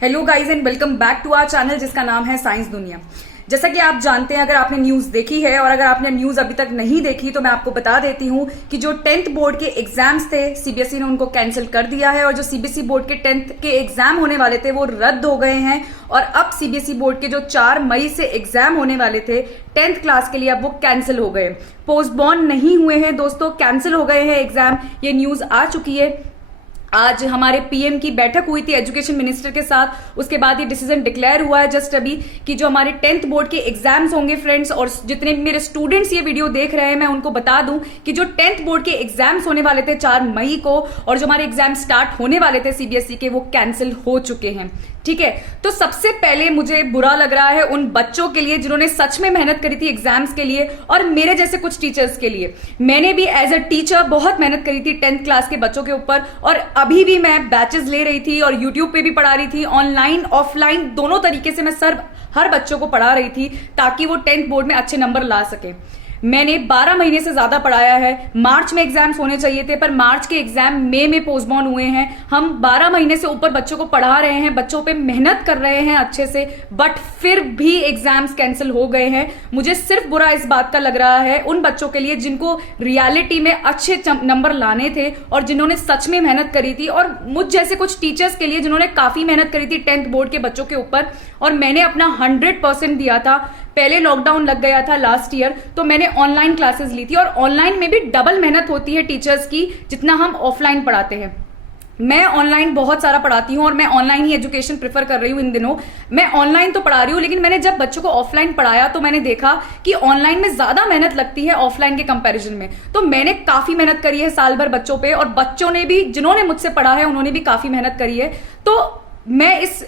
Hello guys and welcome back to our channel जिसका नाम है साइंस दुनिया। जैसा कि आप जानते हैं, अगर आपने न्यूज देखी है और अगर आपने न्यूज अभी तक नहीं देखी तो मैं आपको बता देती हूं कि जो 10th बोर्ड के एग्जाम्स थे सीबीएसई ने उनको कैंसिल कर दिया है और जो सीबीएसई बोर्ड के 10th के एग्जाम होने वाले थे वो रद्द हो गए हैं। और अब सीबीएसई बोर्ड के जो 4 मई से एग्जाम होने वाले थे 10th क्लास के लिए अब वो कैंसिल हो गए, पोस्टपोन नहीं हुए हैं दोस्तों, कैंसिल हो गए हैं एग्जाम। ये न्यूज आ चुकी है। आज हमारे पीएम की बैठक हुई थी एजुकेशन मिनिस्टर के साथ, उसके बाद ये डिसीजन डिक्लेयर हुआ है जस्ट अभी कि जो हमारे 10th बोर्ड के एग्जाम्स होंगे फ्रेंड्स, और जितने भी मेरे स्टूडेंट्स ये वीडियो देख रहे हैं मैं उनको बता दूं कि जो 10th बोर्ड के एग्जाम्स होने वाले थे 4 मई को और जो हमारे एग्जाम स्टार्ट होने वाले थे सीबीएसई के वो कैंसिल हो चुके हैं। ठीक है, तो सबसे पहले मुझे बुरा लग रहा है उन बच्चों के लिए जिन्होंने सच में मेहनत करी थी एग्जाम्स के लिए, और मेरे जैसे कुछ टीचर्स के लिए। मैंने भी एज अ टीचर बहुत मेहनत करी थी 10th क्लास के बच्चों के ऊपर, और अभी भी मैं बैचेस ले रही थी और यूट्यूब पे भी पढ़ा रही थी, ऑनलाइन ऑफलाइन दोनों तरीके से मैं हर बच्चों को पढ़ा रही थी ताकि वो 10th बोर्ड में अच्छे नंबर ला सके। मैंने 12 महीने से ज्यादा पढ़ाया है। मार्च में एग्जाम्स होने चाहिए थे पर मार्च के एग्जाम मई में पोस्टपोन हुए हैं। हम 12 महीने से ऊपर बच्चों को पढ़ा रहे हैं, बच्चों पे मेहनत कर रहे हैं अच्छे से, बट फिर भी एग्जाम्स कैंसिल हो गए हैं। मुझे सिर्फ बुरा इस बात का लग रहा है उन बच्चों के लिए जिनको रियलिटी में अच्छे नंबर लाने थे और जिन्होंने सच में मेहनत करी थी, और मुझ जैसे कुछ टीचर्स के लिए जिन्होंने काफी मेहनत करी थी 10th बोर्ड के बच्चों के ऊपर, और मैंने अपना 100% दिया था। पहले लॉकडाउन लग गया था लास्ट ईयर तो मैंने ऑनलाइन क्लासेस ली थी, और ऑनलाइन में भी डबल मेहनत होती है टीचर्स की जितना हम ऑफलाइन पढ़ाते हैं। मैं ऑनलाइन बहुत सारा पढ़ाती हूँ और मैं ऑनलाइन ही एजुकेशन प्रेफर कर रही हूँ इन दिनों। मैं ऑनलाइन तो पढ़ा रही हूँ, लेकिन मैंने जब बच्चों को ऑफलाइन पढ़ाया तो मैंने देखा कि ऑनलाइन में ज्यादा मेहनत लगती है ऑफलाइन के कंपैरिजन में। तो मैंने काफी मेहनत करी है साल भर बच्चों पे, और बच्चों ने भी जिन्होंने मुझसे पढ़ा है उन्होंने भी काफी मेहनत करी है। तो मैं इस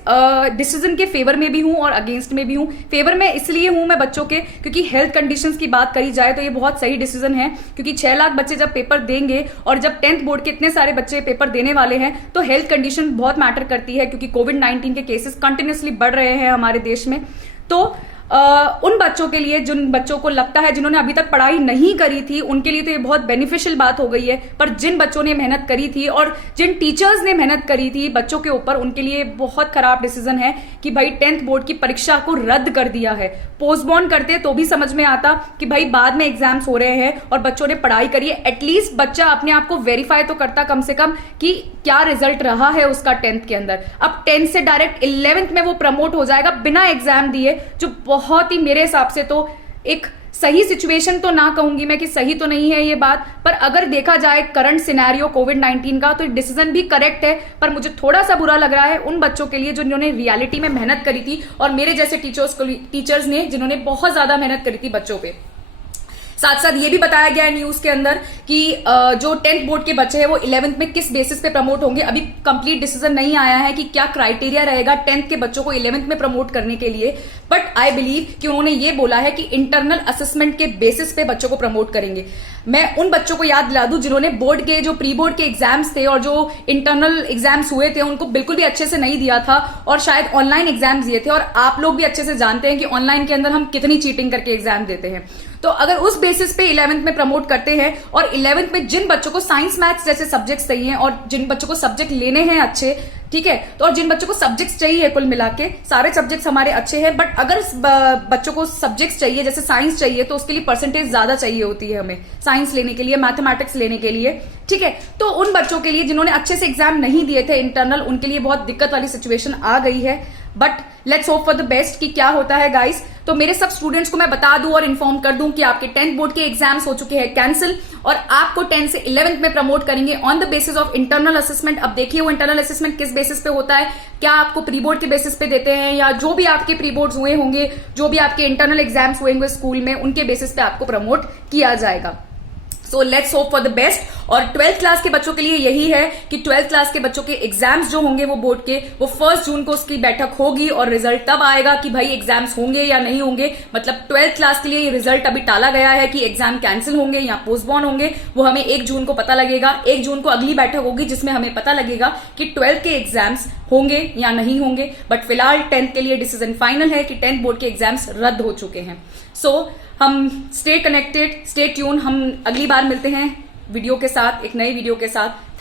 डिसीजन के फेवर में भी हूं और अगेंस्ट में भी हूं। फेवर में इसलिए हूं मैं बच्चों के क्योंकि हेल्थ कंडीशंस की बात करी जाए तो ये बहुत सही डिसीजन है, क्योंकि 6 लाख बच्चे जब पेपर देंगे और जब 10th बोर्ड के इतने सारे बच्चे पेपर देने वाले हैं तो हेल्थ कंडीशन बहुत मैटर करती है, क्योंकि कोविड-19 के केसेस कंटिन्यूसली बढ़ रहे हैं हमारे देश में। तो उन बच्चों के लिए जिन बच्चों को लगता है जिन्होंने अभी तक पढ़ाई नहीं करी थी उनके लिए तो ये बहुत बेनिफिशियल बात हो गई है, पर जिन बच्चों ने मेहनत करी थी और जिन टीचर्स ने मेहनत करी थी बच्चों के ऊपर उनके लिए बहुत खराब डिसीजन है कि भाई 10th बोर्ड की परीक्षा को रद्द कर दिया है। पोस्टपोन करते तो भी समझ में आता कि भाई बाद में एग्जाम्स हो रहे हैं और बच्चों ने पढ़ाई करी है, एटलीस्ट बच्चा अपने आप को वेरीफाई तो करता कम से कम कि क्या रिजल्ट रहा है उसका 10th के अंदर। अब 10th से डायरेक्ट 11th में वो प्रमोट हो जाएगा बिना एग्जाम दिए, जो बहुत ही मेरे हिसाब से तो एक सही सिचुएशन तो ना कहूंगी मैं कि सही तो नहीं है ये बात, पर अगर देखा जाए करंट सिनेरियो कोविड-19 का तो डिसीजन भी करेक्ट है। पर मुझे थोड़ा सा बुरा लग रहा है उन बच्चों के लिए जिन्होंने रियलिटी में मेहनत करी थी और मेरे जैसे टीचर्स ने जिन्होंने बहुत ज्यादा मेहनत करी थी बच्चों पे। साथ साथ ये भी बताया गया है न्यूज के अंदर कि जो 10th बोर्ड के बच्चे हैं वो 11th में किस बेसिस पे प्रमोट होंगे। अभी कंप्लीट डिसीजन नहीं आया है कि क्या क्राइटेरिया रहेगा 10th के बच्चों को 11th में प्रमोट करने के लिए, बट आई बिलीव कि उन्होंने ये बोला है कि इंटरनल असेसमेंट के बेसिस पे बच्चों को प्रमोट करेंगे। मैं उन बच्चों को याद दिला दूं जिन्होंने बोर्ड के जो प्री बोर्ड के एग्जाम्स थे और जो इंटरनल एग्जाम्स हुए थे उनको बिल्कुल भी अच्छे से नहीं दिया था और शायद ऑनलाइन एग्जाम्स दिए थे, और आप लोग भी अच्छे से जानते हैं कि ऑनलाइन के अंदर हम कितनी चीटिंग करके एग्जाम देते हैं। तो अगर उस बेसिस पे 11th में प्रमोट करते हैं और 11th में जिन बच्चों को साइंस मैथ्स जैसे सब्जेक्ट्स चाहिए और जिन बच्चों को सब्जेक्ट लेने हैं अच्छे, ठीक है, तो और जिन बच्चों को सब्जेक्ट्स चाहिए, कुल मिला के सारे सब्जेक्ट्स हमारे अच्छे हैं, बट अगर बच्चों को सब्जेक्ट्स चाहिए जैसे साइंस चाहिए तो उसके लिए परसेंटेज ज्यादा चाहिए होती है हमें साइंस लेने के लिए, मैथमेटिक्स लेने के लिए, ठीक है। तो उन बच्चों के लिए जिन्होंने अच्छे से एग्जाम नहीं दिए थे इंटरनल, उनके लिए बहुत दिक्कत वाली सिचुएशन आ गई है। But let's hope for the best कि क्या होता है गाइस। तो मेरे सब स्टूडेंट्स को मैं बता दूं और इन्फॉर्म कर दूं कि आपके 10th बोर्ड के एग्जाम्स हो चुके हैं कैंसिल, और आपको 10 से 11th में प्रमोट करेंगे on the basis of internal assessment. अब देखिए वो इंटरनल असेसमेंट किस बेसिस पे होता है, क्या आपको प्री बोर्ड के बेसिस पे देते हैं या जो भी आपके प्री बोर्ड्स हुए होंगे, जो भी आपके इंटरनल एग्जाम्स हुए होंगे स्कूल में, उनके बेसिस पे आपको प्रमोट किया जाएगा। So let's hope for the best. और 12th क्लास के बच्चों के लिए यही है कि 12th क्लास के बच्चों के एग्जाम्स जो होंगे वो बोर्ड के, वो 1 जून को उसकी बैठक होगी और रिजल्ट तब आएगा कि भाई एग्जाम्स होंगे या नहीं होंगे। मतलब 12th क्लास के लिए ये रिजल्ट अभी टाला गया है कि एग्जाम कैंसिल होंगे या पोस्टपोन होंगे, वो हमें 1 जून को पता लगेगा। 1 जून को अगली बैठक होगी जिसमें हमें पता लगेगा कि 12th के एग्जाम्स होंगे या नहीं होंगे। बट फिलहाल 10th के लिए डिसीजन फाइनल है कि 10th बोर्ड के एग्जाम्स रद्द हो चुके हैं। सो हम स्टे कनेक्टेड, स्टे ट्यून। हम अगली बार मिलते हैं वीडियो के साथ, एक नई वीडियो के साथ।